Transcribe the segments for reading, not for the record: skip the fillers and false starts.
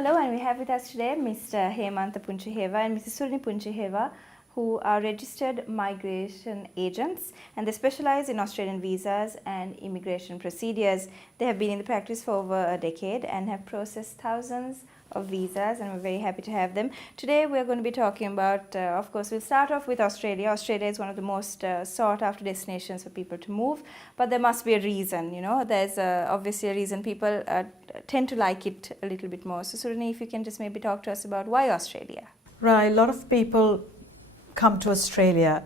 Hello, and we have with us today Mr. Hemantha Punchihewa and Mrs. Surani Punchihewa, who are registered migration agents, and they specialize in Australian visas and immigration procedures. They have been in the practice for over a decade and have processed thousands of visas, and we're very happy to have them. Today we're going to be talking about, of course, we'll start off with Australia. Australia is one of the most sought after destinations for people to move, but there must be a reason, you know. There's obviously a reason people tend to like it a little bit more. So Surani, if you can just maybe talk to us about why Australia. Right, a lot of people come to Australia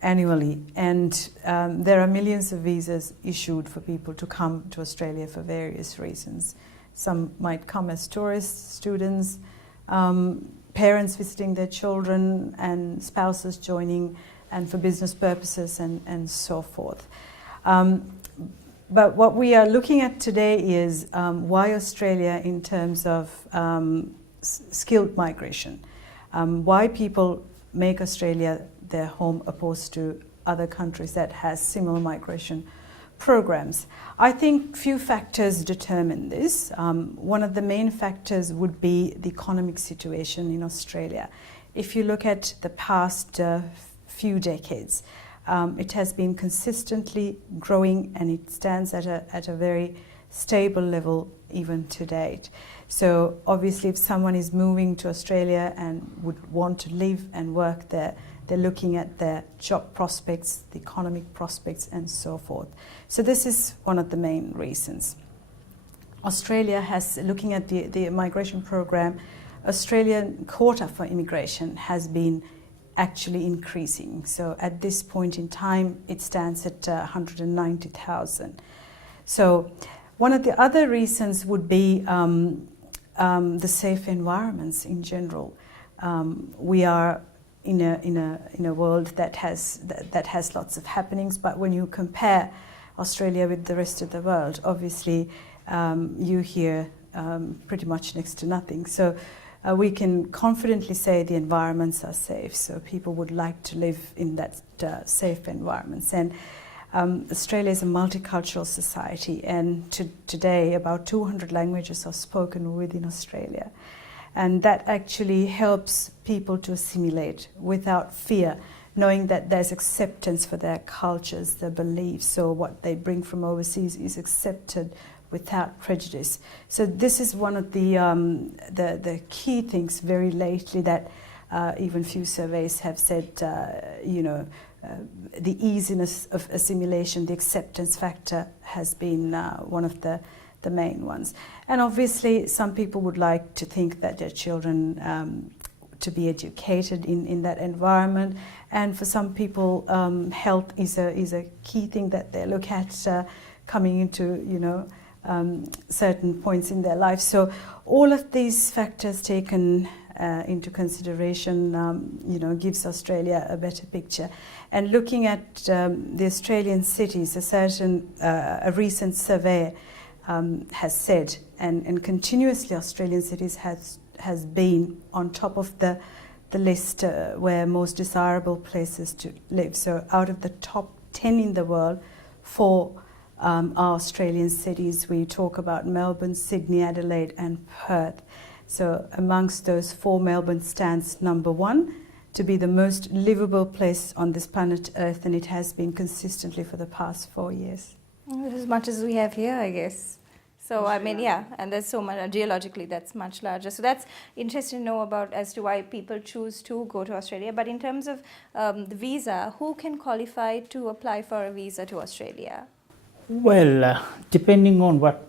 annually, and there are millions of visas issued for people to come to Australia for various reasons. Some might come as tourists, students, parents visiting their children, and spouses joining, and for business purposes, and so forth. But what we are looking at today is why Australia in terms of skilled migration, why people make Australia their home opposed to other countries that has similar migration programs. I think few factors determine this. One of the main factors would be the economic situation in Australia. If you look at the past few decades, it has been consistently growing, and it stands at a very stable level even to date. So obviously if someone is moving to Australia and would want to live and work there, they're looking at their job prospects, the economic prospects, and so forth. So this is one of the main reasons. Australia has, looking at the migration program, Australian quota for immigration has been actually increasing. So at this point in time, it stands at 190,000. So one of the other reasons would be the safe environments in general. We are in a world that has lots of happenings, but when you compare Australia with the rest of the world, obviously you hear pretty much next to nothing. So we can confidently say the environments are safe, so people would like to live in that safe environments. And Australia is a multicultural society, and today about 200 languages are spoken within Australia. And that actually helps people to assimilate without fear, knowing that there's acceptance for their cultures, their beliefs, so what they bring from overseas is accepted without prejudice. So this is one of the key things very lately that even few surveys have said, the easiness of assimilation, the acceptance factor has been one of the main ones. And obviously some people would like to think that their children to be educated in that environment, and for some people health is a key thing that they look at coming into certain points in their life. So all of these factors taken into consideration gives Australia a better picture. And looking at the Australian cities, a recent survey has said, and continuously Australian cities has been on top of the list where most desirable places to live. So out of the top 10 in the world for our Australian cities, we talk about Melbourne, Sydney, Adelaide, and Perth. So amongst those four, Melbourne stands number one to be the most livable place on this planet Earth, and it has been consistently for the past 4 years. As much as we have here, I guess. So I mean, yeah, and there's so much, geologically that's much larger. So that's interesting to know about as to why people choose to go to Australia. But in terms of the visa, who can qualify to apply for a visa to Australia? Well, depending on what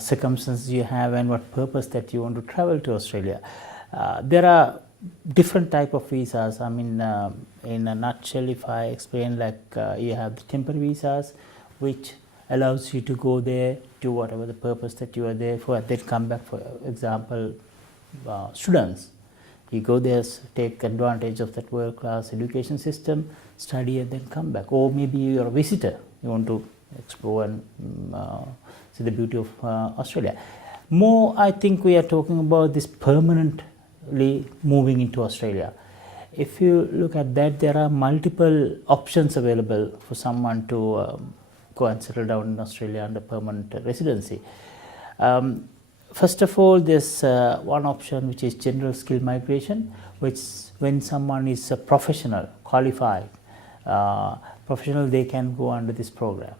circumstances you have and what purpose that you want to travel to Australia, there are different type of visas. I mean, in a nutshell, if I explain, like you have the temporary visas, which allows you to go there to whatever the purpose that you are there for, then come back. For example, students, you go there, take advantage of that world-class education system, study, and then come back. Or maybe you are a visitor, you want to explore and see the beauty of Australia. More, I think we are talking about this permanently moving into Australia. If you look at that, there are multiple options available for someone to go and settle down in Australia under permanent residency. first of all, there's one option which is general skill migration, which when someone is a professional, qualified professional, they can go under this program.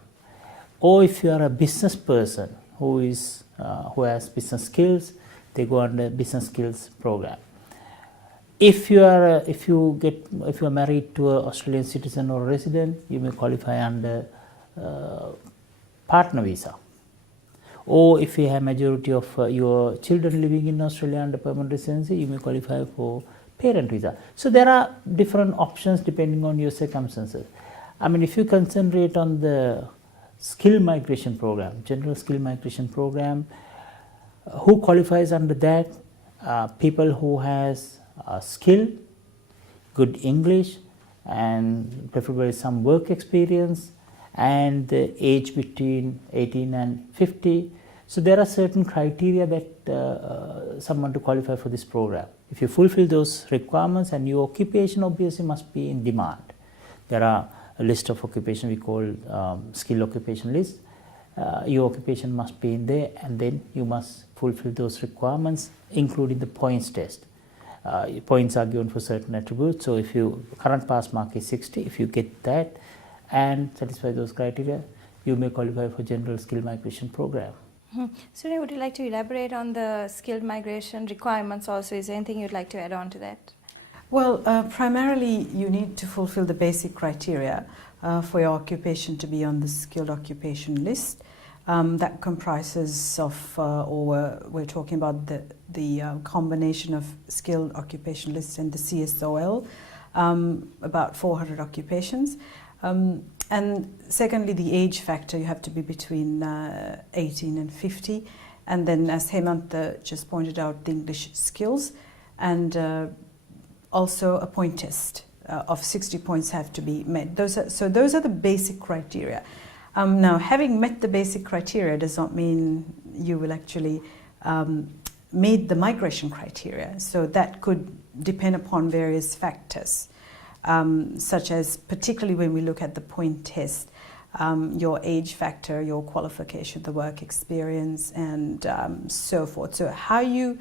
Or if you are a business person who has business skills, they go under business skills program. If you are married to an Australian citizen or resident, you may qualify under partner visa. Or if you have majority of your children living in Australia under permanent residency, you may qualify for parent visa. So there are different options depending on your circumstances. I mean, if you concentrate on the skill migration program, general skill migration program, who qualifies under that? People who has skill, good English, and preferably some work experience, and the age between 18 and 50. So there are certain criteria that someone to qualify for this program. If you fulfill those requirements, and your occupation obviously must be in demand. There are a list of occupation we call skill occupation list. Your occupation must be in there, and then you must fulfill those requirements, including the points test. Points are given for certain attributes. So if your current pass mark is 60, if you get that and satisfy those criteria, you may qualify for general skill migration program. Surani, would you like to elaborate on the skilled migration requirements also? Is there anything you'd like to add on to that? Well, primarily you need to fulfill the basic criteria for your occupation to be on the skilled occupation list. That comprises of, we're talking about the combination of skilled occupation list and the CSOL, about 400 occupations. And secondly, the age factor, you have to be between 18 and 50. And then, as Hemantha just pointed out, the English skills, and also a point test of 60 points have to be met. Those are the basic criteria. Now, having met the basic criteria does not mean you will actually meet the migration criteria. So that could depend upon various factors, such as, particularly when we look at the point test, your age factor, your qualification, the work experience, and so forth. So how you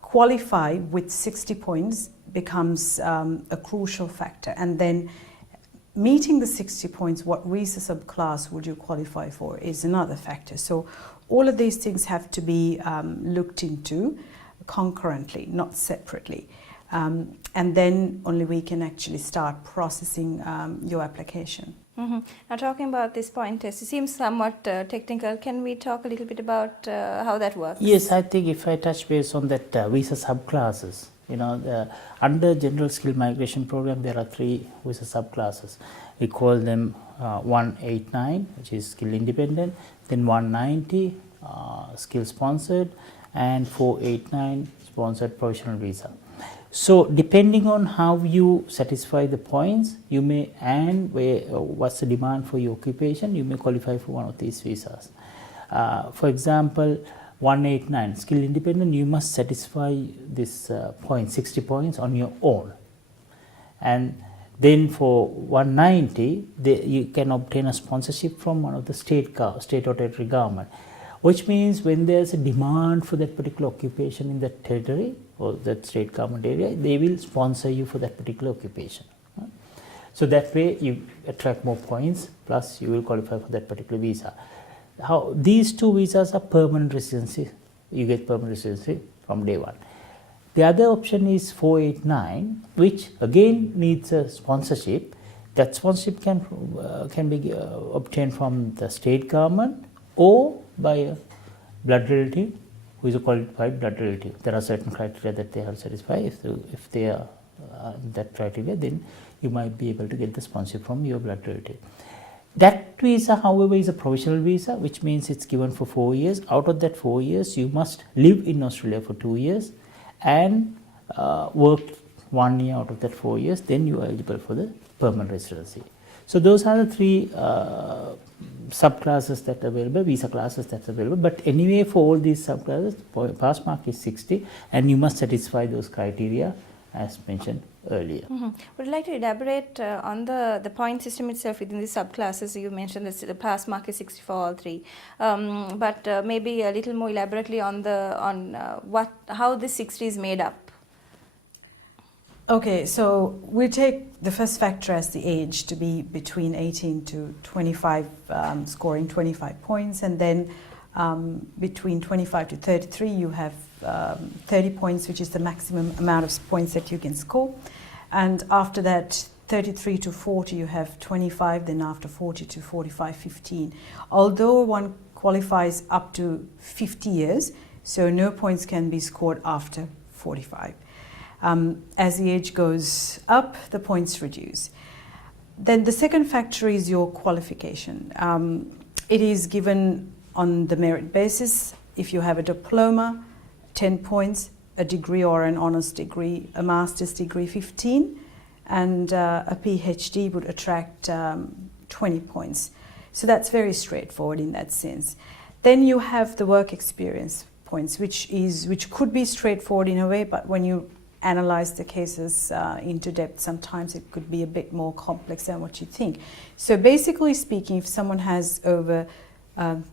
qualify with 60 points becomes a crucial factor. And then meeting the 60 points, what visa subclass would you qualify for is another factor. So all of these things have to be looked into concurrently, not separately. And then only we can actually start processing your application. Now, talking about this point test, it seems somewhat technical. Can we talk a little bit about how that works? Yes, I think if I touch base on that visa subclasses, under general skill migration program, there are 3 visa subclasses. We call them 189, which is skill independent, then 190, skill sponsored, and 489, sponsored professional visa. So depending on how you satisfy the points, you may, and what's the demand for your occupation, you may qualify for one of these visas. For example, 189 skill independent, you must satisfy this 60 points on your own. And then for 190, you can obtain a sponsorship from one of the state or territory government, which means when there's a demand for that particular occupation in that territory or that state government area, they will sponsor you for that particular occupation. So that way you attract more points, plus you will qualify for that particular visa. How these 2 visas are permanent residency. You get permanent residency from day one. The other option is 489, which again needs a sponsorship. That sponsorship can be obtained from the state government or by a blood relative who is a qualified blood relative. There are certain criteria that they have to satisfy. If they are that criteria, then you might be able to get the sponsorship from your blood relative. That visa, however, is a provisional visa, which means it's given for 4 years. Out of that 4 years, you must live in Australia for 2 years and work 1 year out of that 4 years. Then you are eligible for the permanent residency. So those are the 3 subclasses that are available, visa classes that's available. But anyway, for all these subclasses, pass mark is 60, and you must satisfy those criteria as mentioned earlier. Would you like to elaborate on the point system itself within the subclasses? You mentioned this, the pass mark is 60 for all three, but maybe a little more elaborately on how this 60 is made up. Okay, so we take the first factor as the age to be between 18 to 25, scoring 25 points, and then between 25 to 33 you have 30 points, which is the maximum amount of points that you can score, and after that 33 to 40 you have 25, then after 40 to 45 15. Although one qualifies up to 50 years, so no points can be scored after 45. As the age goes up, the points reduce. Then the second factor is your qualification. It is given on the merit basis. If you have a diploma, 10 points, a degree or an honours degree, a master's degree, 15, and a PhD would attract 20 points. So that's very straightforward in that sense. Then you have the work experience points, which could be straightforward in a way, but when you analyze the cases into depth, sometimes it could be a bit more complex than what you think. So basically speaking, if someone has over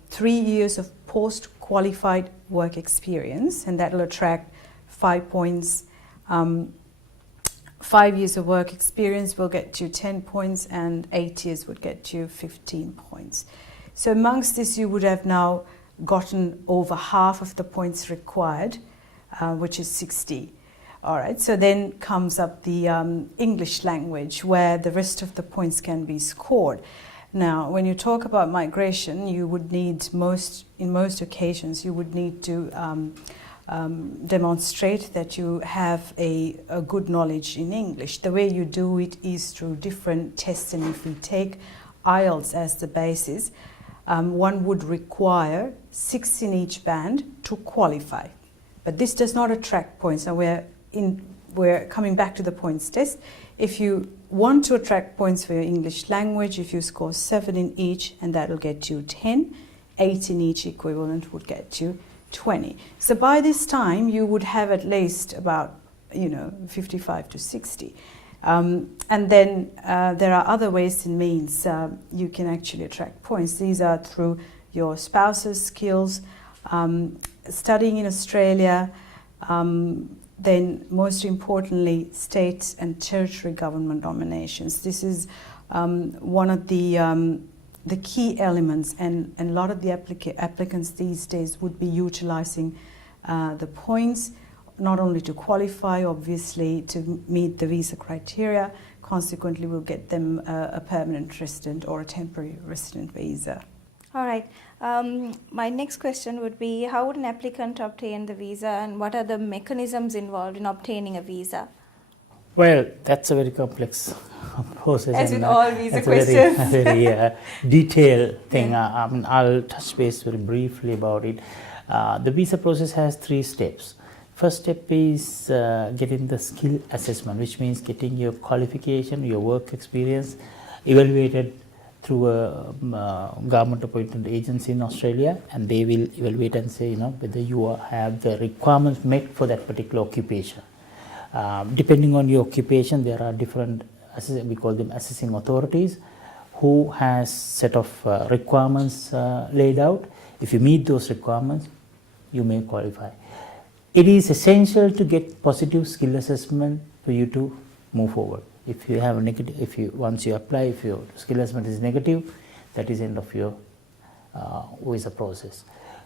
3 years of post-qualified work experience, and that will attract 5 points. 5 years of work experience will get you 10 points, and 8 years would get you 15 points. So amongst this, you would have now gotten over half of the points required, which is 60. All right, so then comes up the English language, where the rest of the points can be scored. Now, when you talk about migration, you would need in most occasions, you would need to demonstrate that you have a good knowledge in English. The way you do it is through different tests, and if we take IELTS as the basis, one would require 6 in each band to qualify. But this does not attract points. Now we're coming back to the points test. If you want to attract points for your English language, if you score 7 in each, and that will get you 10, 8 in each equivalent would get you 20. So by this time you would have at least about 55 to 60. And then there are other ways and means you can actually attract points. These are through your spouse's skills, studying in Australia, then most importantly state and territory government nominations. This is one of the key elements, and a lot of the applicants these days would be utilizing the points not only to qualify, obviously to meet the visa criteria, consequently will get them a permanent resident or a temporary resident visa. All right. My next question would be, how would an applicant obtain the visa, and what are the mechanisms involved in obtaining a visa? Well, that's a very complex process. As with all visa questions. It's a very detailed thing. Yeah. I'll touch base very briefly about it. The visa process has 3 steps. First step is getting the skill assessment, which means getting your qualification, your work experience evaluated through a government appointed agency in Australia, and they will evaluate and say whether you have the requirements met for that particular occupation. Depending on your occupation, there are different, we call them assessing authorities, who has set of requirements laid out. If you meet those requirements, you may qualify. It is essential to get positive skill assessment for you to move forward. If you have a negative, once you apply, if your skill assessment is negative, that is end of your visa process.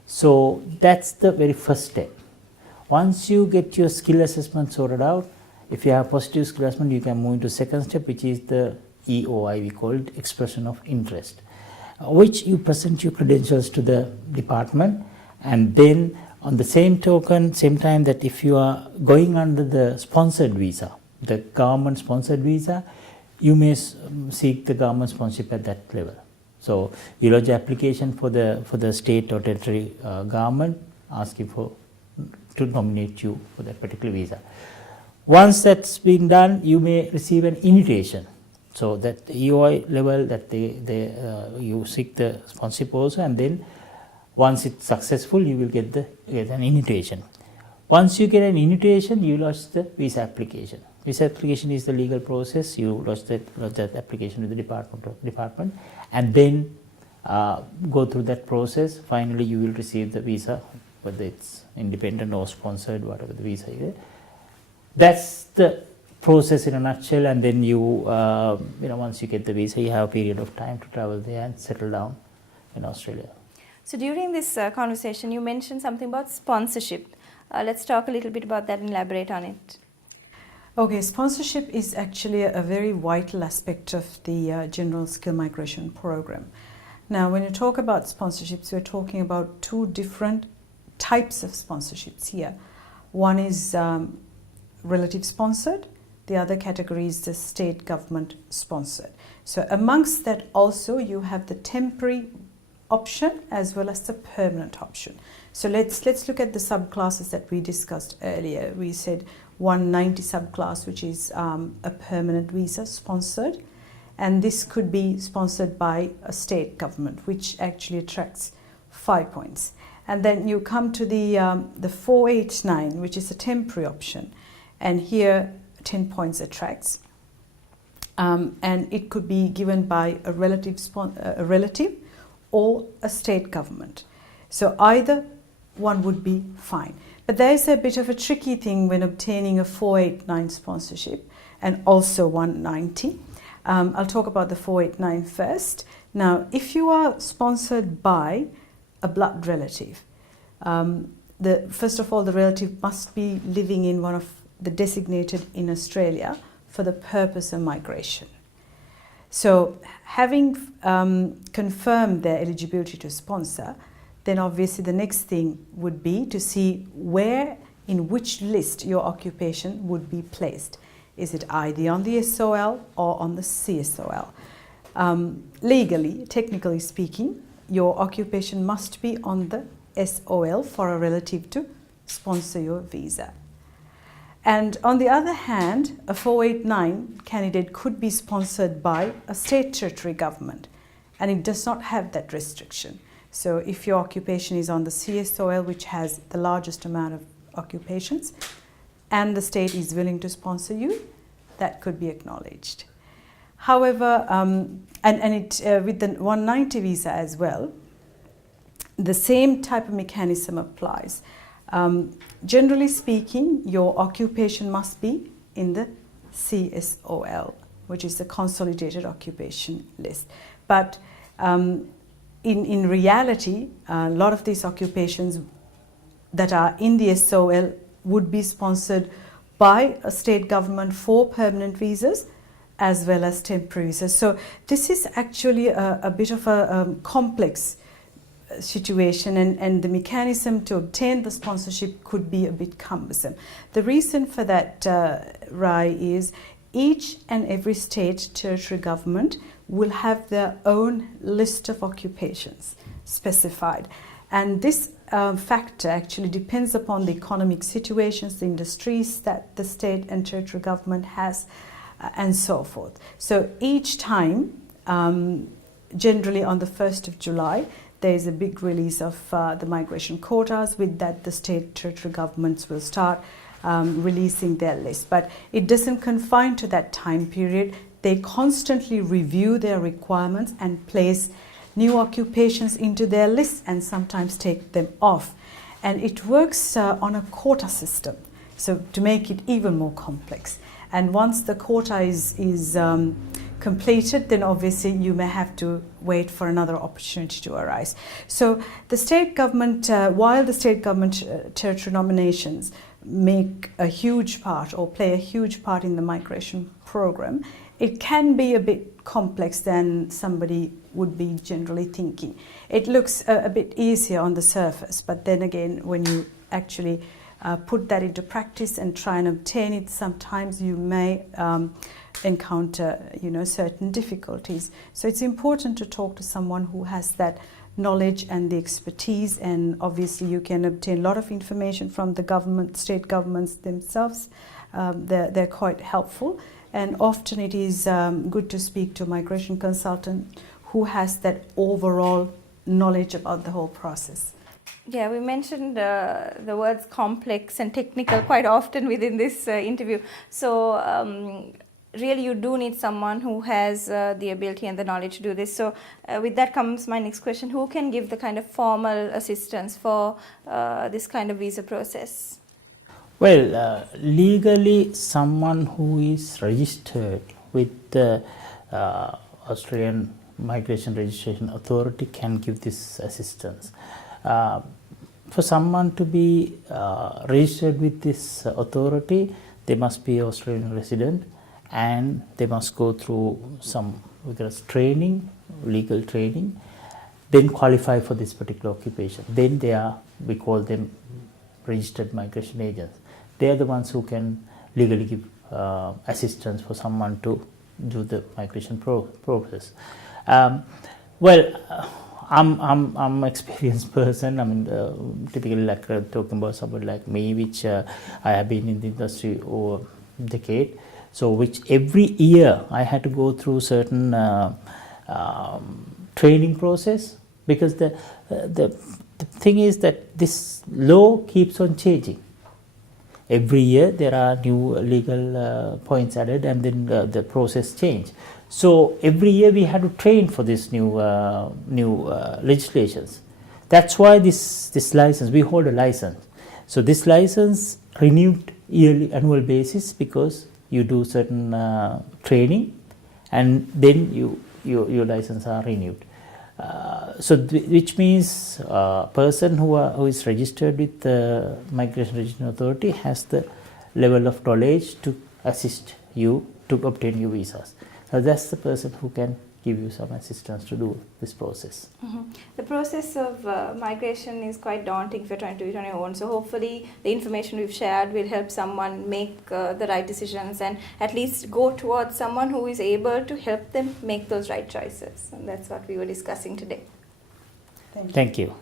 So that's the very first step. Once you get your skill assessment sorted out, if you have positive skill assessment, you can move into second step, which is the EOI, we call it expression of interest, which you present your credentials to the department, and then on the same token, same time that if you are going under the sponsored visa, the government sponsored visa, you may seek the government sponsorship at that level. So you lodge an application for the state or territory government asking to nominate you for that particular visa. Once that's been done, you may receive an invitation. So that the EOI level that you seek the sponsorship also, and then once it's successful, you will get an invitation. Once you get an invitation, you lodge the visa application. Visa application is the legal process. You lodge that application with the department, and then go through that process. Finally, you will receive the visa, whether it's independent or sponsored, whatever the visa is. That's the process in a nutshell. And then you, once you get the visa, you have a period of time to travel there and settle down in Australia. So during this conversation, you mentioned something about sponsorship. Let's talk a little bit about that and elaborate on it. Okay, sponsorship is actually a very vital aspect of the General Skill Migration Program. Now, when you talk about sponsorships, we're talking about two different types of sponsorships here. One is relative sponsored, the other category is the state government sponsored. So amongst that also you have the temporary option as well as the permanent option. So let's look at the subclasses that we discussed earlier. We said 190 subclass, which is a permanent visa sponsored, and this could be sponsored by a state government, which actually attracts 5 points. And then you come to the 489, which is a temporary option, and here 10 points attracts, and it could be given by a relative or a state government. So either one would be fine. But there is a bit of a tricky thing when obtaining a 489 sponsorship and also 190. I'll talk about the 489 first. Now, if you are sponsored by a blood relative, first of all, the relative must be living in one of the designated in Australia for the purpose of migration. So having confirmed their eligibility to sponsor, then obviously the next thing would be to see where, in which list your occupation would be placed. Is it either on the SOL or on the CSOL? Legally, technically speaking, your occupation must be on the SOL for a relative to sponsor your visa. And on the other hand, a 489 candidate could be sponsored by a state territory government, and it does not have that restriction. So if your occupation is on the CSOL, which has the largest amount of occupations, and the state is willing to sponsor you, that could be acknowledged. However, with the 190 visa as well, the same type of mechanism applies. Generally speaking, your occupation must be in the CSOL, which is the Consolidated Occupation List. But in reality, a lot of these occupations that are in the SOL would be sponsored by a state government for permanent visas as well as temporary visas. So this is actually a bit of a complex situation, and the mechanism to obtain the sponsorship could be a bit cumbersome. The reason for that, Rai, is each and every state territory government will have their own list of occupations specified, and this factor actually depends upon the economic situations, the industries that the state and territory government has, and so forth. So each time, generally on the 1st of July, there is a big release of the migration quotas. With that, the state territory governments will start releasing their list. But it doesn't confine to that time period. They constantly review their requirements and place new occupations into their list and sometimes take them off. And it works on a quota system, so to make it even more complex. And once the quota is completed, then obviously you may have to wait for another opportunity to arise. So the state government, while the state government territory nominations make a huge part or play a huge part in the migration program, it can be a bit complex than somebody would be generally thinking. It looks a bit easier on the surface, but then again, when you actually put that into practice and try and obtain it, sometimes you may encounter certain difficulties. So it's important to talk to someone who has that knowledge and the expertise, and obviously you can obtain a lot of information from the state governments themselves. They're quite helpful, and often it is good to speak to a migration consultant who has that overall knowledge about the whole process. Yeah, we mentioned the words complex and technical quite often within this interview. So really you do need someone who has the ability and the knowledge to do this. So with that comes my next question. Who can give the kind of formal assistance for this kind of visa process? Well, legally someone who is registered with the Australian Migration Registration Authority can give this assistance. For someone to be registered with this authority, they must be Australian resident and they must go through some rigorous training, legal training, then qualify for this particular occupation. Then we call them registered migration agents. They are the ones who can legally give assistance for someone to do the migration process. I'm an experienced person. I mean, typically like talking about somebody like me, which I have been in the industry over a decade. So, which every year I had to go through certain training process, because the thing is that this law keeps on changing. Every year there are new legal points added, and then the process change. So every year we had to train for this new legislations. That's why this license, we hold a license. So this license renewed yearly, annual basis, because you do certain training, and then your license are renewed. Which means a person who is registered with the Migration Registration Authority has the level of knowledge to assist you to obtain your visas. So that's the person who can give you some assistance to do this process. Mm-hmm. The process of migration is quite daunting if you're trying to do it on your own. So hopefully the information we've shared will help someone make the right decisions, and at least go towards someone who is able to help them make those right choices. And that's what we were discussing today. Thank you.